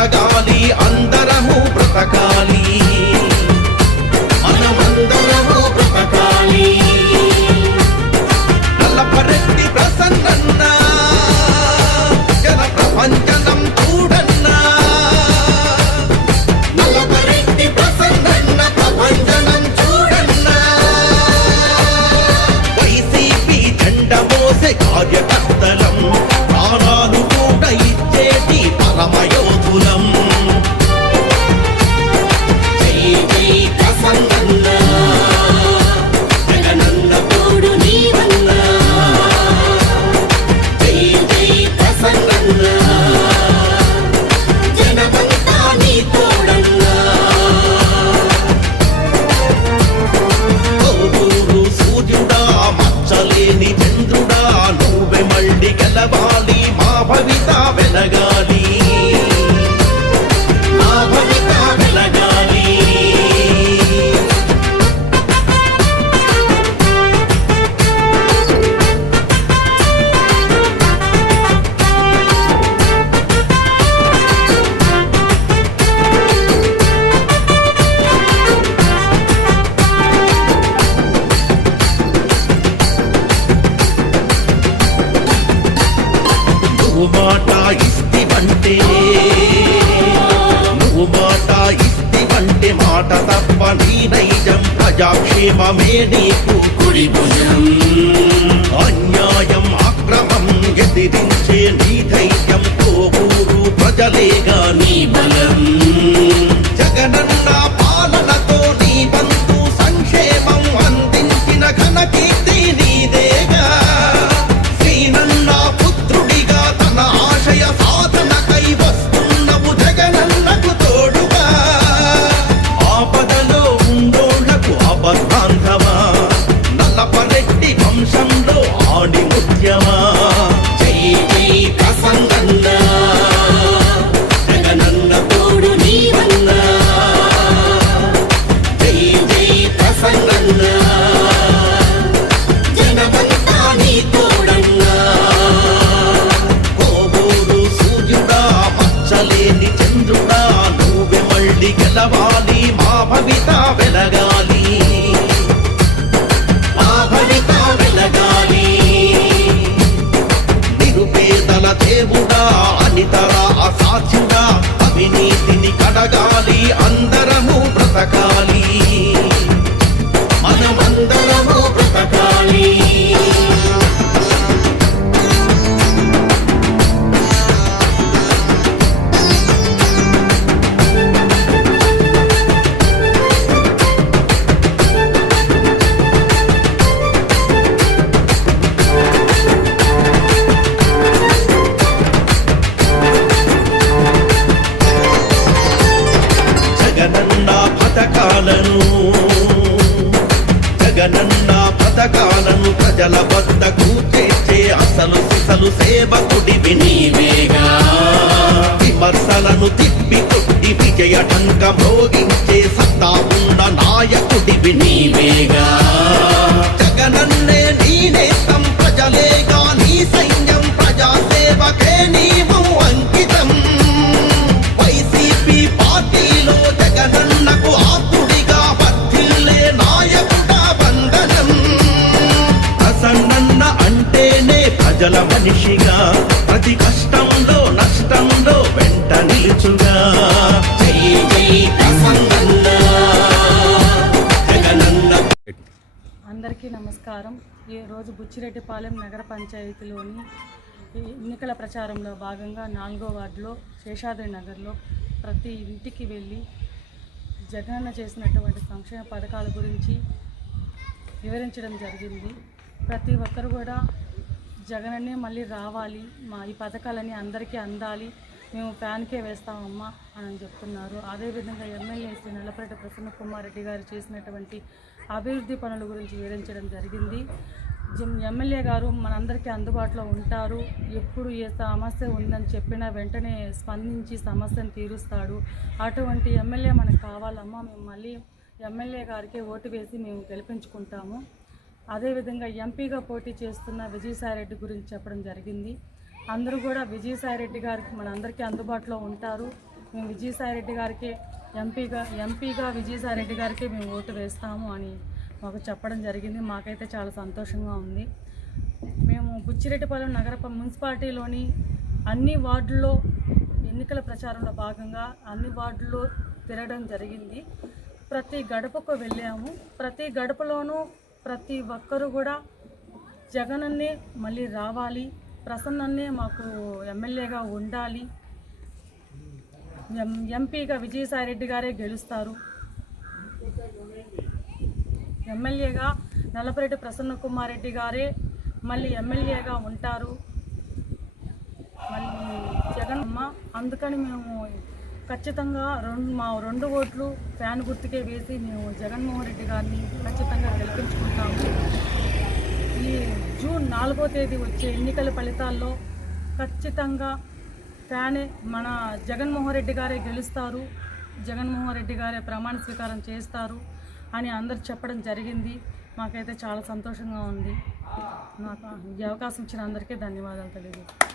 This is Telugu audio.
అడగాలి అంద. বল సేవ నీ నైజం ప్రజాక్షేమమే నీకు కుడి భుజం అన్యాయం అక్రమం ఎదిరించే నీ ధైర్యం తోగూరు ప్రజలేగా నీ బలం. సేవకుడివి నీవేగా విమర్శలను తిప్పి కొట్టి విజయ టంక మోగించే సత్తా ఉన్న నాయకుడి నీవేగా ప్రజల మనిషిగా. ప్రతి కష్టంలో నష్టంలో వెంట నిలుచుగా. అందరికీ నమస్కారం. ఈరోజు బుచ్చిరెడ్డిపాలెం నగర పంచాయతీలోని ఎన్నికల ప్రచారంలో భాగంగా నాలుగో వార్డులో శేషాద్రి నగర్లో ప్రతి ఇంటికి వెళ్ళి జగనన్న చేసినటువంటి సంక్షేమ పథకాల గురించి వివరించడం జరిగింది. ప్రతి ఒక్కరు కూడా జగనన్నే మళ్ళీ రావాలి మా ఈ పథకాలని అందరికీ అందాలి మేము ఫ్యాన్కే వేస్తామమ్మా అని చెప్తున్నారు. అదేవిధంగా ఎమ్మెల్యే శ్రీ నల్లపరెడ్డి ప్రసన్న కుమార్ రెడ్డి గారు చేసినటువంటి అభివృద్ధి పనుల గురించి వివరించడం జరిగింది. ఎమ్మెల్యే గారు మనందరికీ అందుబాటులో ఉంటారు. ఎప్పుడు ఏ సమస్య ఉందని చెప్పినా వెంటనే స్పందించి సమస్యను తీరుస్తాడు. అటువంటి ఎమ్మెల్యే మనకు కావాలమ్మా. మేము మళ్ళీ ఎమ్మెల్యే గారికి ఓటు వేసి మేము గెలిపించుకుంటాము. అదేవిధంగా ఎంపీగా పోటీ చేస్తున్న విజయసాయిరెడ్డి గురించి చెప్పడం జరిగింది. అందరూ కూడా విజయసాయిరెడ్డి గారికి మనందరికీ అందుబాటులో ఉంటారు. మేము విజయసాయిరెడ్డి గారికి ఎంపీగా ఎంపీగా విజయసాయిరెడ్డి గారికి మేము ఓటు వేస్తాము అని మాకు చెప్పడం జరిగింది. మాకైతే చాలా సంతోషంగా ఉంది. మేము బుచ్చిరెడ్డిపాలెం నగర మున్సిపాలిటీలోని అన్ని వార్డుల్లో ఎన్నికల ప్రచారంలో భాగంగా అన్ని వార్డుల్లో తిరగడం జరిగింది. ప్రతి గడపకు వెళ్ళాము. ప్రతి గడపలోనూ ప్రతి ఒక్కరూ కూడా జగనన్నే మళ్ళీ రావాలి ప్రసన్నన్నే మాకు ఎమ్మెల్యేగా ఉండాలి. ఎం ఎంపీగా విజయసాయిరెడ్డి గారే గెలుస్తారు. ఎమ్మెల్యేగా నల్లపరెడ్డి ప్రసన్న కుమార్ రెడ్డి గారే మళ్ళీ ఎమ్మెల్యేగా ఉంటారు. మళ్ళీ జగన్ అమ్మ అందుకని మేము ఖచ్చితంగా రెండు మా రెండు ఓట్లు ఫ్యాన్ గుర్తుకే వేసి మేము జగన్మోహన్ రెడ్డి గారిని ఖచ్చితంగా గెలిపించుకుంటాము. ఈ జూన్ నాలుగో తేదీ వచ్చే ఎన్నికల ఫలితాల్లో ఖచ్చితంగా ఫ్యానే మన జగన్మోహన్ రెడ్డి గారే గెలుస్తారు. జగన్మోహన్ రెడ్డి గారే ప్రమాణ స్వీకారం చేస్తారు అని అందరు చెప్పడం జరిగింది. మాకైతే చాలా సంతోషంగా ఉంది. నాకు ఈ అవకాశం ఇచ్చిన అందరికీ ధన్యవాదాలు తెలియజేస్తాను